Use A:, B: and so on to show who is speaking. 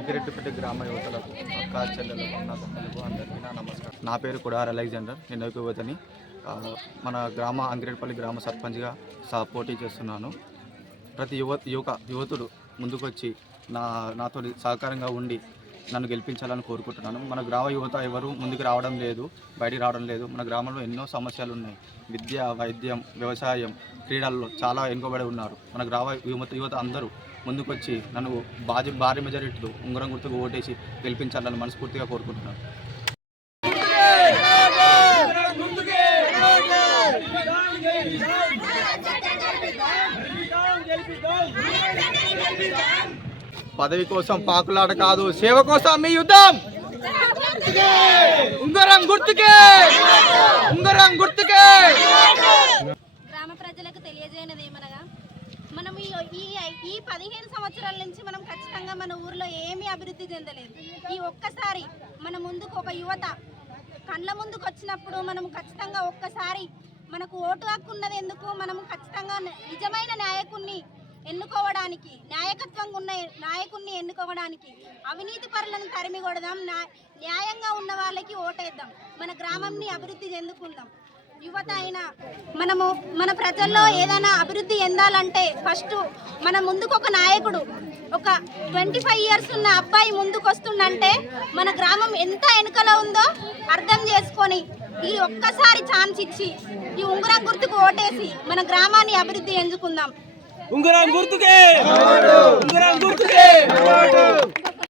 A: అంకిరెడ్డిపేట గ్రామ యువతలకు అక్క చెల్లెలకు అన్న తమ్ములకు అందరికీ నా నమస్కారం. నా పేరు కుడార్ అలెగ్జాండర్. నేను యువతని మన గ్రామ అంకిరెడ్డిపల్లి గ్రామ సర్పంచ్గా సా పోటీ చేస్తున్నాను. ప్రతి యువ యువక యువతుడు ముందుకొచ్చి నా నాతో సహకారంగా ఉండి నన్ను గెలిపించాలని కోరుకుంటున్నాను మన గ్రామ యువత ఎవరు ముందుకు రావడం లేదు బయటికి రావడం లేదు మన గ్రామంలో ఎన్నో సమస్యలు ఉన్నాయి విద్య వైద్యం వ్యవసాయం క్రీడల్లో చాలా వెనుకబడి ఉన్నారు మన గ్రామ యువత యువత అందరూ ముందుకొచ్చి నన్ను భారీ భారీ మెజారిటీలో ఉంగరం గుర్తుకు ఓటేసి గెలిపించాలని మనస్ఫూర్తిగా కోరుకుంటున్నాను పదవి కోసం పాకులాట కాదు సేవ కోసం మీ యుద్ధం! ఉంగరం గుర్తుకే! ఉంగరం గుర్తుకే!
B: గ్రామ ప్రజలకు తెలియజేయనది ఏమనగా మనం ఈ ఈ ఈ పదిహేను సంవత్సరాల నుంచి మనం ఖచ్చితంగా మన ఊర్లో ఏమీ అభివృద్ధి చెందలేదు. ఈ ఒక్కసారి మన ముందుకు ఒక యువత కండ్ల ముందుకు వచ్చినప్పుడు మనం ఖచ్చితంగా ఒక్కసారి మనకు ఓటు హక్కు ఉన్నది ఎందుకు? మనం ఖచ్చితంగా నిజమైన నాయకుణ్ణి ఎన్నుకోవడానికి నాయకత్వంగా ఉన్న నాయకుడిని ఎన్నుకోవడానికి అవినీతి పరులను తరిమి కొడదాం న్యాయంగా ఉన్న వాళ్ళకి ఓటేద్దాం. మన గ్రామంని అభివృద్ధి చెందుకుందాం. యువత అయినా మనము మన ప్రజల్లో ఏదైనా అభివృద్ధి చెందాలంటే ఫస్ట్ మన ముందుకు ఒక నాయకుడు ఒక ట్వంటీ ఫైవ్ ఇయర్స్ ఉన్న అబ్బాయి ముందుకు వస్తుండంటే మన గ్రామం ఎంత వెనుకలో ఉందో అర్థం చేసుకొని ఈ ఒక్కసారి ఛాన్స్ ఇచ్చి ఈ ఉంగరం గుర్తుకు ఓటేసి మన గ్రామాన్ని అభివృద్ధి ఎంచుకుందాం
C: ఉంగరం గుర్తుకే!